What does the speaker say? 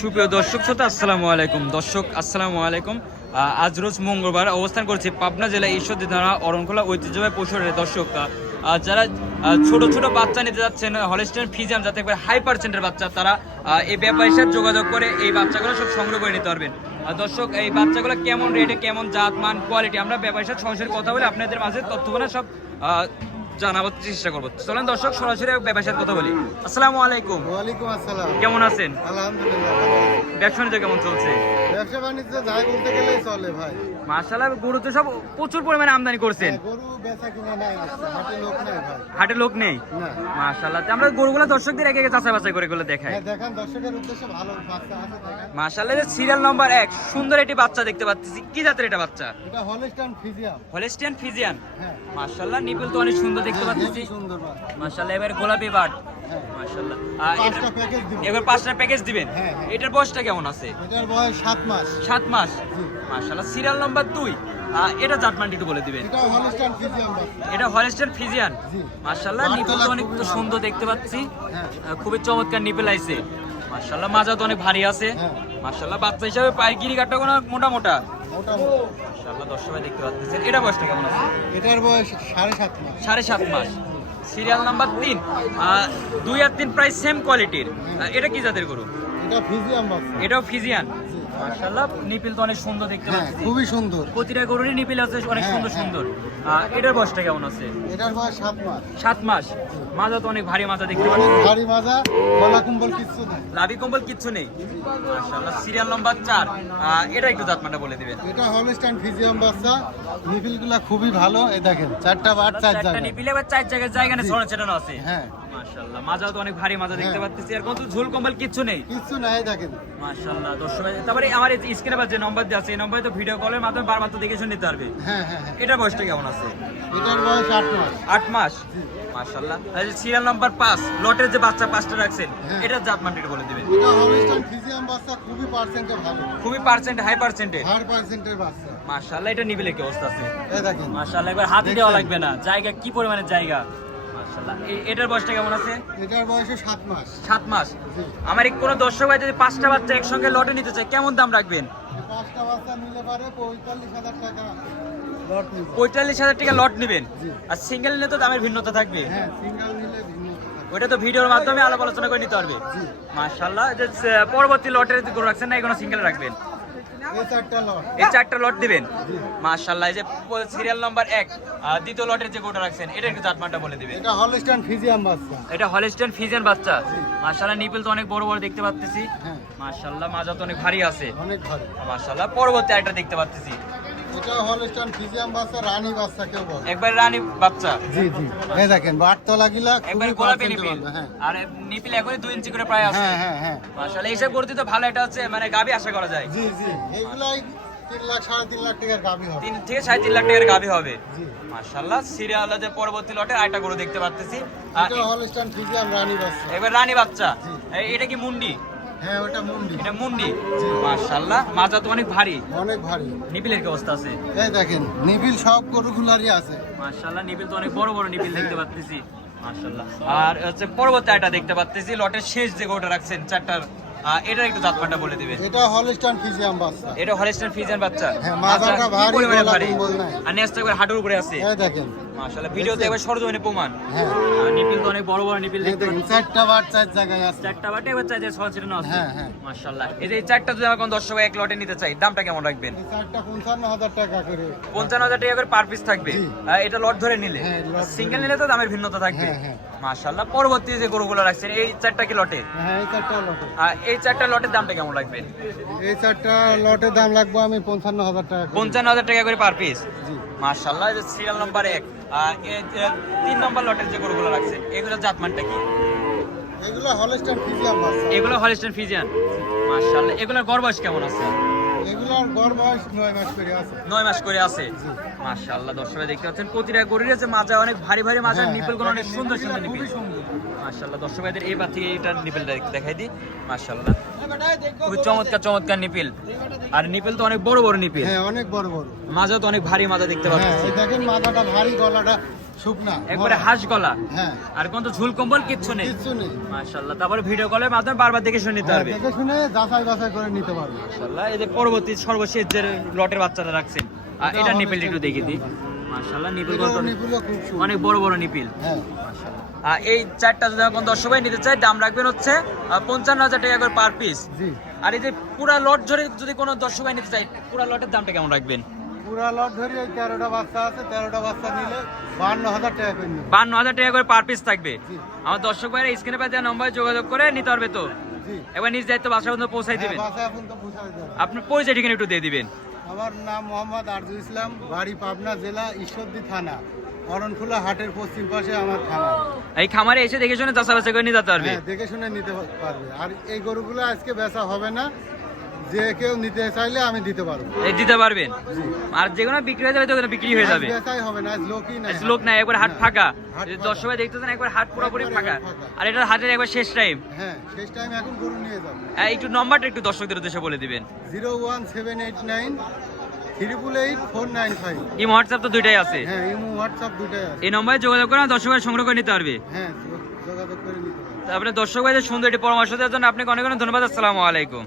সুপ্রিয় দর্শক শ্রোতা, আসসালামু আলাইকুম। দর্শক, আসসালামু আলাইকুম। আজ রোজ মঙ্গলবার অবস্থান করছি পাবনা জেলা ঈশ্বরদী থানা অরণখোলা ঐতিহ্যবাহী পশুরের দর্শক। যারা ছোট ছোট বাচ্চা নিতে যাচ্ছেন হলিস্টেন ফিজিয়াম যাতে একবার হাই পার্সেন্টের বাচ্চা, তারা এই ব্যাপারীর সাথে যোগাযোগ করে এই বাচ্চাগুলো সব সংগ্রহ করে নিতে পারবেন। দর্শক, এই বাচ্চাগুলো কেমন রেটে কেমন জাত মান কোয়ালিটি আমরা সাথে সরাসরি কথা বলে আপনাদের মাঝে তথ্যগুলো সব জানাবার চেষ্টা করব। চলেন দর্শক সরাসরি ব্যবসার কথা বলি। আসসালামু আলাইকুম। ওয়ালাইকুম আসসালাম। কেমন আছেন? আলহামদুলিল্লাহ ব্যবসা বাণিজ্য কেমন চলছে? ব্যবসা বাণিজ্য যাই বলতে গেলেই চলে ভাই। মাশাআল্লাহ গরু তো সব প্রচুর পরিমাণে আমদানি করছেন। হ্যাঁ, গরু বেচা কিনা নাই হাটে লোক নাই ভাই। হাটে লোক নেই? না। মাশাআল্লাহ আমরা গরুগুলো দর্শকদের একে বাছাই করে গুলো দেখাই। হ্যাঁ দর্শকের উদ্দেশ্যে ভালো বাচ্চা আছে দেখেন। মাশাআল্লাহ সিরিয়াল নাম্বার এক সুন্দর একটি বাচ্চা দেখতে পাচ্ছি। কি জাতের এটা বাচ্চা? এটা ফিজিয়ান হ্যাঁ। মাশাআল্লাহ নিপল তো অনেক সুন্দর দেখতে হ্যাঁ, পাচ্ছি। হেবি সুন্দর মাশাআল্লাহ এবার গোলাপি বাট। হ্যাঁ। মাশাআল্লাহ পাঁচটা প্যাকেজ দিব এবার পাঁচটা প্যাকেজ দিবেন? হ্যাঁ, হ্যাঁ। এটার বয়সটা কেমন আছে? এটার বয়স মাস। মাস। মাশাআল্লাহ সিরিয়াল নাম্বার দুই। আহ, এটা জাতমানটি একটু বলে দিবেন। এটা হলেস্টিয়ান ফিজিয়ান জি। মাশাআল্লাহ নিপল অনেক তো সুন্দর দেখতে পাচ্ছি। হ্যাঁ। খুবই চমৎকার নিপেল আইছে। মাশাআল্লাহ মাজা তো অনেক ভারী আছে। হ্যাঁ। মাশাআল্লাহ বাচ্চা হিসাবে পাইকিরি কাটা কোনো মোটা মোটা? মোটামুটি মাশাআল্লাহ দর্শক ভাই দেখতে পাচ্ছেন। এটা বয়সটা কেমন আছে? এটার বয়স সাড়ে সাত মাস। সাড়ে সাত মাস। সিরিয়াল নাম্বার তিন। দুই আর তিন প্রায় সেম কোয়ালিটির এটা কি জাতের গরু? এটা বাচ্চা। এটাও ফিজিয়ান। মাশাআল্লাহ নিপিল তো অনেক সুন্দর দেখতে হ্যাঁ পাচ্ছি। খুবই সুন্দর। প্রতিটা গরুরই নিপিল আছে অনেক হ্যাঁ, সুন্দর হ্যাঁ। সুন্দর। আহ, এটার বয়সটা কেমন আছে? এটার বয়স সাত মাস। সাত মাস। মাজা তো অনেক ভারী মাজা দেখতে অনেক পাচ্ছি। ভারী মাজা গলা কুম্বল কিচ্ছু নেই। লাভি কম্বল কিচ্ছু নেই? মাশাআল্লাহ সিরিয়াল নাম্বার চার। আহ, এটা একটু জাতমানটা বলে দিবেন। এটা হলস্টাইন ফিজিয়াম বাচ্চা। নিপিলগুলা খুবই ভালো। দেখেন চারটা বার চার জায়গায়। নিপিলে চার জায়গায় জায়গা নেই জি। ছড়া ছেটানো আছে। হ্যাঁ। মাশাআল্লাহ। মাজাও তো অনেক ভারী মাজা দেখতে হ্যাঁ। পাচ্ছি। আর কত ঝোল কম্বল কিচ্ছু নেই? কিচ্ছু নাই দেখেন। মাশাআল্লাহ দর্শক তারপরে আমার এই স্ক্রিনে যে নম্বর দেওয়া আছে এই নম্বরে তো ভিডিও কলের মাধ্যমে বারবার তো দেখে নিতে পারবে। হ্যাঁ হ্যাঁ এটার বয়সটা কেমন আছে? এটার বয়স আট মাস। আট মাস? মাশাআল্লাহ। সিরিয়াল নাম্বার পাঁচ লটের যে বাচ্চা পাঁচটা রাখছেন। জাত মানটা বলে দিবেন। এটা হলস্টাইন ফিজিয়াম বাচ্চা খুবই পার্সেন্টে ভালো। খুবই পার্সেন্ট হাই পার্সেন্টের বাচ্চা। মাশাআল্লাহ এটা নিবিলে কি অবস্থা আছে? এই দেখেন। মাশাআল্লাহ একবার হাতে দেওয়া লাগবে না। জায়গা কি পরিমাণে জায়গা? মাশাআল্লাহ। এটার বয়সটা কেমন আছে? এটার বয়স সাত মাস। সাত মাস। আমার কোনো দর্শক ভাই যদি পাঁচটা বাচ্চা একসঙ্গে লটে নিতে চায় কেমন দাম রাখবেন? পাঁচটা বাচ্চা নিলে পারে পঁয়তাল্লিশ হাজার টাকা লট পঁয়তাল্লিশ হাজার টাকা লট নেবেন? আর সিঙ্গেল নিলে তো দামের ভিন্নতা থাকবে। হ্যাঁ সিঙ্গেল নিলে ভিন্ন কথা। ওইটা তো ভিডিওর মাধ্যমে আলাপ আলোচনা করে নিতে পারবে। আহ, পরবর্তী লটের রাখছেন না এগুলো সিঙ্গেল রাখবেন? এই চারটা লট দিবেন? মাশাআল্লাহ যে সিরিয়াল নাম্বার এক দ্বিতীয় লটের যে গোটা রাখছেন এটা একটু জাতমানটা বলে দিবেন। এটা হলস্টাইন ফিজিয়ান বাচ্চা। এটা হলিস্টেন ফিজেন বাচ্চা। মাশাআল্লাহ নিপল তো অনেক বড় বড় দেখতে পাচ্ছি মাশাল্লাহ মাশাআল্লাহ মাজা তো অনেক ভারী আছে। অনেক ভারী। মাশাআল্লাহ পরবর্তী একটা দেখতে পাচ্ছি এটা হলস্টাইন ফিজিয়াম বাচ্চা রানী বাচ্চা কেউ বলে একবার রানী বাচ্চা। জি জি। এই দেখেন বাটতলা গিলা একবার গোলাপি নিপিল। হ্যাঁ। আর নিপিল এখনই দুই ইঞ্চি করে প্রায় আছে। হ্যাঁ হ্যাঁ হ্যাঁ। মাশাআল্লাহ এইসব করতে তো ভালো একটা আছে মানে গাবি আশা করা যায়। জি জি। এইগুলাই তিন লাখ সাড়ে তিন লাখ টাকার গাভি হবে। তিন থেকে সাড়ে তিন লাখ টাকার গাবি হবে। সিরিয়াল যে পরবর্তী লটে আরেকটা গরু দেখতে পাচ্ছি এটা হলস্টাইন রানী বাচ্চা। এবার রানী বাচ্চা। এটা কি মুন্ডি? হ্যাঁ ওটা মুন্ডি। এটা মুন্ডি? মাশাআল্লাহ। মাজা তো অনেক ভারী। অনেক ভারী। নিপিলের কি অবস্থা আছে? এই দেখেন নিবিল সব গরুগুলারই আছে। মাশাআল্লাহ নিপিল তো অনেক বড় বড় নিপিল দেখতে পাচ্ছি মাশাআল্লাহ। আর হচ্ছে পরবর্তী একটা দেখতে পাচ্ছি লটের শেষ যে গরুটা রাখছেন চারটার এটার একটু জাতমানটা বলে দিবে এটা হলস্টাইন ফিজিয়াম বাচ্চা। এটা হলিস্টার ফিজিয়ান বাচ্চা। হ্যাঁ, মাজাটা আচ্ছা, ভারী, পরিমাণে গলা কম্বল নাই। আর নেক্সট একবার হাঁটুর উপরে আছে? এই দেখেন। মাশাআল্লাহ ভিডিওতে একবার সরজমিনে প্রমাণ। হ্যাঁ। নিপিল তো অনেক বড় বড় নিপিল চারটা বার চার জায়গায় আছে। চারটা বাটে এবার চাই যে ছয় ছিল না হ্যাঁ, হ্যাঁ। মাশাআল্লাহ এই যে চারটা যদি আমার কোন দর্শক এক লটে নিতে চাই দামটা কেমন রাখবেন? এই চারটা পঞ্চান্ন হাজার টাকা করে। পঞ্চান্ন হাজার টাকা করে পার পিস থাকবে। এটা লট ধরে নিলে। হ্যাঁ, সিঙ্গেল নিলে তো দামের ভিন্নতা থাকবে। হ্যাঁ, হ্যাঁ। মাশাআল্লাহ পরবর্তী যে গরুগুলো রাখছেন এই চারটা কি লটে হ্যাঁ এই চারটা লটে আহ, এই চারটা লটের দামটা কেমন লাগবে এই চারটা লটের দাম লাগবে আমি পঞ্চান্ন হাজার টাকা করে। পঞ্চান্ন হাজার টাকা করে পার পিস জি। মাশাআল্লাহ এই সিরিয়াল নাম্বার এক। আহ, এই যে তিন নম্বর লটের যে গরুগুলো রাখছেন এগুলোর জাতমানটা কি? এগুলো হলস্টাইন ফিজিয়াম বাচ্চা। এগুলো হলিস্টন ফিজিয়ান? মাশাআল্লাহ। এগুলোর গড় বয়স কেমন আছে? এগুলোর গড় বয়স মাস করে আছে। নয় মাস করে আছে? মাশাআল্লাহ দর্শকরা দেখতে পাচ্ছেন প্রতিটা গরুর যে মাজা অনেক ভারী ভারী মাজা নিপুলগুলো অনেক হ্যাঁ, সুন্দর সুন্দর নিপিলগুলো নিপেল। মাশাআল্লাহ। দর্শক ভাইদের এই পাতি এটার নিপেল দেখাই দিই। মাশাআল্লাহ। খুবই চমৎকার চমৎকার নিপেল। আর নিপেল তো অনেক বড় বড় নিপেল। হ্যাঁ অনেক বড় বড়। মাজা তো অনেক ভারী মাজা দেখতে হ্যাঁ পাচ্ছি। দেখেন মাথাটা ভারী গলাটা শুকনা একবারে হাঁস গলা। হ্যাঁ। আর কোন তো ঝুল কম্বল কিচ্ছু নেই। কিচ্ছু নেই। মাশাআল্লাহ। তারপরে ভিডিও কলের মাধ্যমে বারবার দেখে শুনে নিতে হ্যাঁ, পারবে। দেখে শুনে যাচাই বাছাই করে নিতে পারবে। মাশাআল্লাহ। এই যে পরবর্তী সর্বশেষ যে লটের বাচ্চাটা রাখছেন আর এটা এটা নিপিল একটু এটা দেখিয়ে দিই। মাশাআল্লাহ নিপিল। অনেক বড় বড় নিপিল। হ্যাঁ। এই চারটা যদি এখন দর্শক ভাই নিতে চাই দাম রাখবেন হচ্ছে পঞ্চান্ন হাজার টাকা করে পার পিস আর এই যে পুরা লট ধরে যদি কোনো দর্শক ভাই নিতে চাই পুরা লটের দামটা কেমন রাখবেন? পুরা লট ধরে ওই তেরোটা বাচ্চা আছে তেরোটা বাচ্চা নিলে বান্ন হাজার টাকা করে বান্ন হাজার টাকা করে পার পিস থাকবে। আমার দর্শক ভাইয়ের স্ক্রিনে পাই দেওয়া নম্বরে যোগাযোগ করে নিতে পারবে তো? এবার নিজ দায়িত্ব বাসা পর্যন্ত পৌঁছাই দিবেন। আপনার পরিচয় ঠিকানা একটু দিয়ে দিবেন। আমার নাম মোহাম্মদ আরজু ইসলাম বাড়ি পাবনা জেলা ঈশ্বরদী থানা অরণখোলা হাটের পশ্চিম পাশে আমার খামার। এই খামারে এসে দেখে শুনে চাষাবাসা করে নিতে যেতে পারবে। হ্যাঁ দেখে শুনে নিতে পারবে। আর এই গরুগুলো আজকে বেচা হবে না যে কেউ নিতে চাইলে আমি দিতে পারব। দিতে পারবেন? আর যে কোনো বিক্রি হয়ে যাবে তো ওখানে বিক্রি হয়ে যাবে। বেচাই হবে না লোকই নাই। লোক নাই একবার হাট ফাঁকা। হাট যদি ফাঁকা। দর্শক দেখতেছেন একবার হাট পুরোপুরি ফাঁকা। আর এটা হাটের একবার শেষ টাইম হ্যাঁ শেষ টাইম এখন গরু নিয়ে যাব। একটু নম্বরটা একটু দর্শকদের উদ্দেশ্যে বলে দিবেন। Zero one seven eight nine এই হোয়াটসঅ্যাপ তো দুইটাই আছে। হ্যাঁ ইমো হোয়াটসঅ্যাপ দুটাই আছে। এই নম্বরে যোগাযোগ করে দর্শক সংগ্রহ করে নিতে পারবে। হ্যাঁ যোগ- যোগাযোগ করে নিতে পারবে। তারপরে দর্শক ভাইদের সুন্দর একটি পরামর্শ দেওয়ার জন্য আপনাকে অনেক অনেক ধন্যবাদ। আসসালামু আলাইকুম।